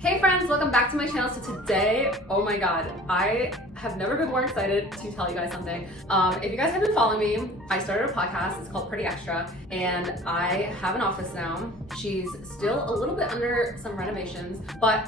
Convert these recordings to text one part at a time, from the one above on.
Hey friends, welcome back to my channel. So today, oh my god, I have never been more excited to tell you guys something. If you guys have been following me, I started a podcast. It's called Pretty Extra, and I have an office now. She's still a little bit under some renovations, but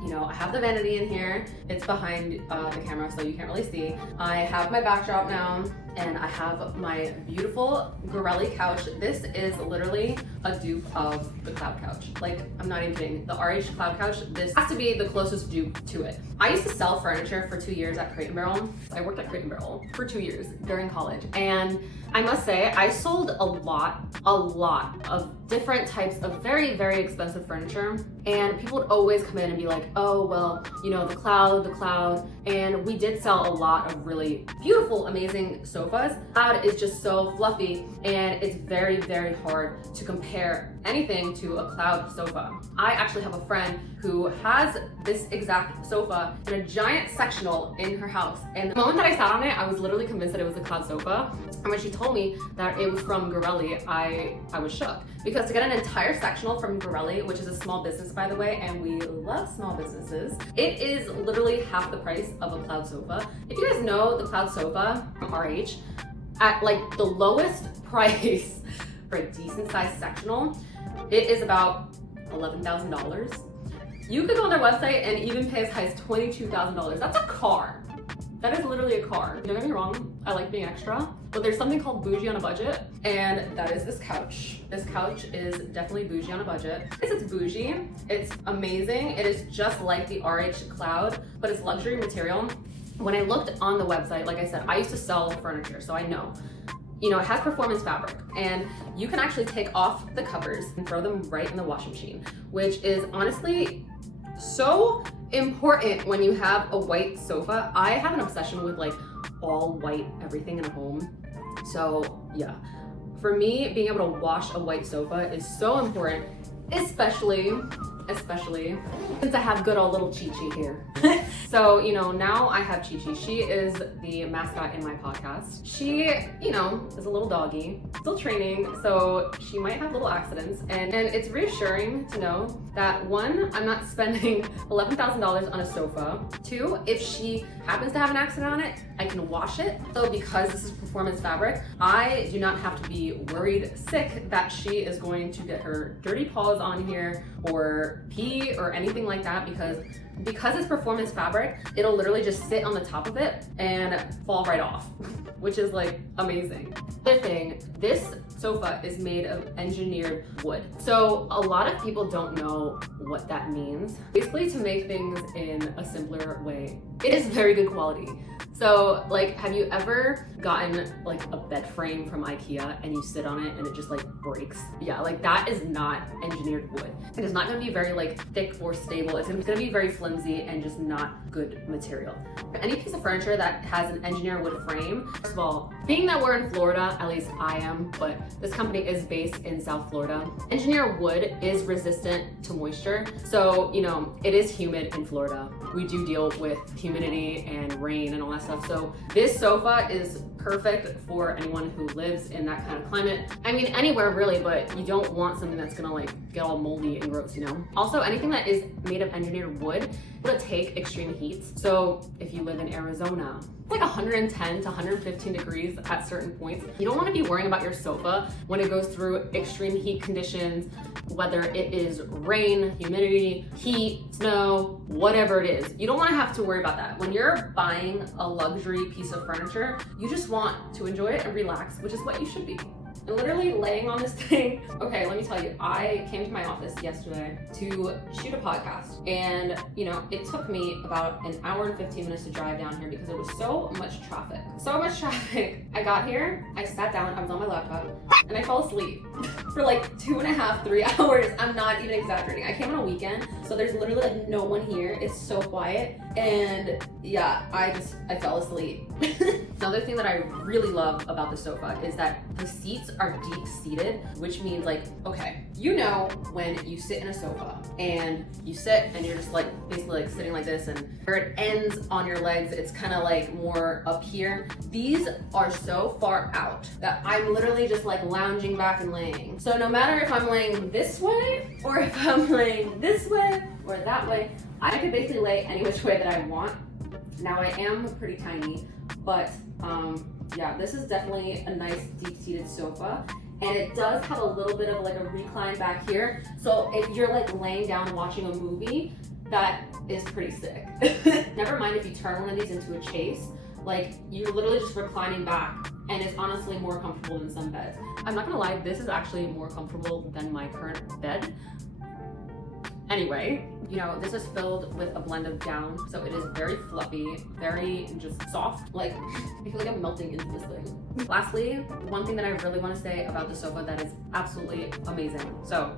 you know, I have the vanity in here. It's behind the camera, so you can't really see. I have my backdrop now, and I have my beautiful Gorelli couch. This is literally a dupe of the cloud couch. Like, I'm not even kidding. The RH cloud couch, this has to be the closest dupe to it. I used to sell furniture for 2 years at Crate & Barrel. I worked at Crate & Barrel for 2 years during college. And I must say, I sold a lot of different types of very, very expensive furniture. And people would always come in and be like, oh, well, you know, the cloud. And we did sell a lot of really beautiful, amazing sofas. Cloud is just so fluffy, and it's very, very hard to compare anything to a cloud sofa. I actually have a friend who has this exact sofa in a giant sectional in her house. And the moment that I sat on it, I was literally convinced that it was a cloud sofa. And when she told me that it was from Gorelli, I was shook. Because to get an entire sectional from Gorelli, which is a small business by the way, and we love small businesses, it is literally half the price of a cloud sofa. If you guys know the cloud sofa from RH, at like the lowest price for a decent sized sectional, it is about $11,000. You could go on their website and even pay as high as $22,000. That's a car. That is literally a car. Don't get me wrong, I like being extra, but there's something called bougie on a budget, and that is this couch. This couch is definitely bougie on a budget. It's bougie, it's amazing. It is just like the RH Cloud, but it's luxury material. When I looked on the website, like I said, I used to sell furniture, so I know. You know, it has performance fabric, and you can actually take off the covers and throw them right in the washing machine, which is honestly so important when you have a white sofa. I have an obsession with like all white everything in a home. So yeah, for me, being able to wash a white sofa is so important, especially since I have good old little Chi-Chi here. So, you know, now I have Chi-Chi. She is the mascot in my podcast. She, you know, is a little doggy, still training, so she might have little accidents. And it's reassuring to know that one, I'm not spending $11,000 on a sofa. Two, if she happens to have an accident on it, I can wash it. So because this is performance fabric, I do not have to be worried sick that she is going to get her dirty paws on here or pee or anything like that, because it's performance fabric, it'll literally just sit on the top of it and fall right off, which is like amazing. Other thing, this sofa is made of engineered wood. So a lot of people don't know what that means. Basically, to make things in a simpler way, it is very good quality. So like, have you ever gotten like a bed frame from IKEA and you sit on it and it just like breaks? Yeah, like that is not engineered wood. It is not gonna be very like thick or stable. It's gonna be very flimsy and just not good material. Any piece of furniture that has an engineered wood frame, first of all, being that we're in Florida, at least I am, but this company is based in South Florida. Engineered wood is resistant to moisture. So, you know, it is humid in Florida. We do deal with humidity and rain and all that stuff. So this sofa is perfect for anyone who lives in that kind of climate. I mean, anywhere really, but you don't want something that's gonna like get all moldy and gross, you know? Also, anything that is made of engineered wood will take extreme heat. So if you live in Arizona, it's like 110 to 115 degrees at certain points. You don't wanna be worrying about your sofa when it goes through extreme heat conditions, whether it is rain, humidity, heat, snow, whatever it is. You don't wanna have to worry about that. When you're buying a luxury piece of furniture, you just want to enjoy it and relax, which is what you should be. And literally laying on this thing. Okay, let me tell you, I came to my office yesterday to shoot a podcast, and you know, it took me about an hour and 15 minutes to drive down here because there was so much traffic. I got here, I sat down, I was on my laptop, and I fell asleep for like 2.5, 3 hours. I'm not even exaggerating. I came on a weekend, so there's literally like no one here. It's so quiet, and yeah, I fell asleep. Another thing that I really love about the sofa is that the seats are deep seated, which means like, okay, you know, when you sit in a sofa and you sit and you're just like basically like sitting like this, and where it ends on your legs, it's kind of like more up here. These are so far out that I'm literally just like lounging back and laying. So no matter if I'm laying this way or if I'm laying this way or that way. I could basically lay any which way that I want. Now I am pretty tiny, but yeah, this is definitely a nice deep-seated sofa. And it does have a little bit of like a recline back here. So if you're like laying down watching a movie, that is pretty sick. Never mind if you turn one of these into a chase, like you're literally just reclining back, and it's honestly more comfortable than some beds. I'm not gonna lie, this is actually more comfortable than my current bed. Anyway, you know, this is filled with a blend of down, so it is very fluffy, very just soft. Like, I feel like I'm melting into this thing. Lastly, one thing that I really want to say about the sofa that is absolutely amazing. So,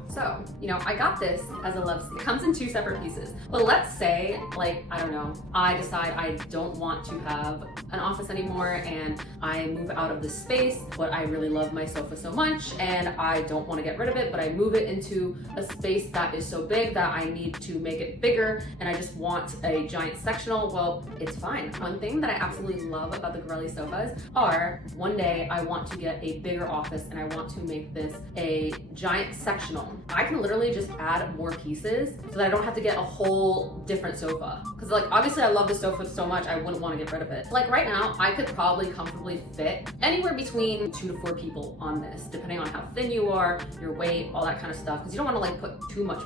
you know, I got this as a love seat. It comes in 2 separate pieces. But let's say, like, I don't know, I decide I don't want to have an office anymore and I move out of this space, but I really love my sofa so much and I don't want to get rid of it, but I move it into a space that is so big that I need to make it bigger and I just want a giant sectional. Well, it's fine. One thing that I absolutely love about the Gorelli sofas are, one day I want to get a bigger office and I want to make this a giant sectional. I can literally just add more pieces so that I don't have to get a whole different sofa. Because like, obviously I love the sofa so much, I wouldn't want to get rid of it. Like right now, I could probably comfortably fit anywhere between 2 to 4 people on this, depending on how thin you are, your weight, all that kind of stuff. Because you don't want to like put too much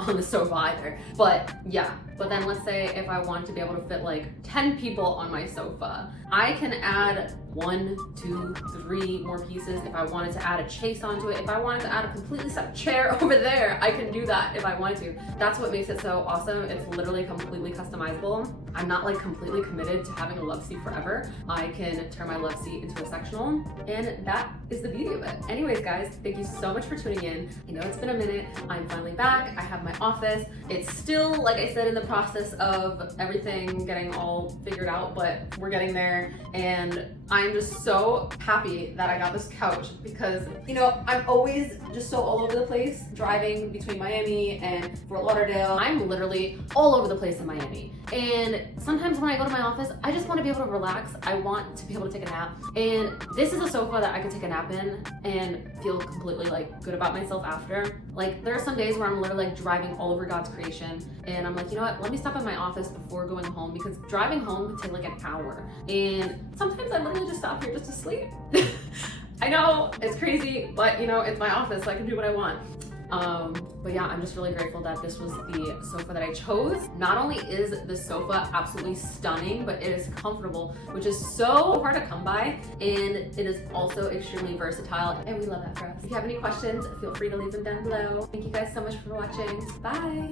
on the sofa either. But yeah, but then let's say if I want to be able to fit like 10 people on my sofa, I can add 1, 2, 3 more pieces. If I wanted to add a chase onto it, if I wanted to add a completely separate chair over there, I can do that if I wanted to. That's what makes it so awesome. It's literally completely customizable. I'm not like completely committed to having a love seat forever. I can turn my love seat into a sectional, and that is the beauty of it. Anyways, guys, thank you so much for tuning in. I know it's been a minute. I'm finally back. I have my office. It's still, like I said, in the process of everything getting all figured out, but we're getting there, and I'm just so happy that I got this couch because, you know, I'm always just so all over the place driving between Miami and Fort Lauderdale. I'm literally all over the place in Miami. And sometimes when I go to my office, I just want to be able to relax. I want to be able to take a nap. And this is a sofa that I can take a nap in and feel completely like good about myself after. Like there are some days where I'm literally like driving all over God's creation and I'm like, you know what, let me stop at my office before going home, because driving home can take like an hour. And sometimes I literally just stop here just to sleep. I know it's crazy, but you know, it's my office, so I can do what I want. But yeah, I'm just really grateful that this was the sofa that I chose. Not only is the sofa absolutely stunning, but it is comfortable, which is so hard to come by, and it is also extremely versatile, and we love that for us. If you have any questions, feel free to leave them down below. Thank you guys so much for watching. Bye!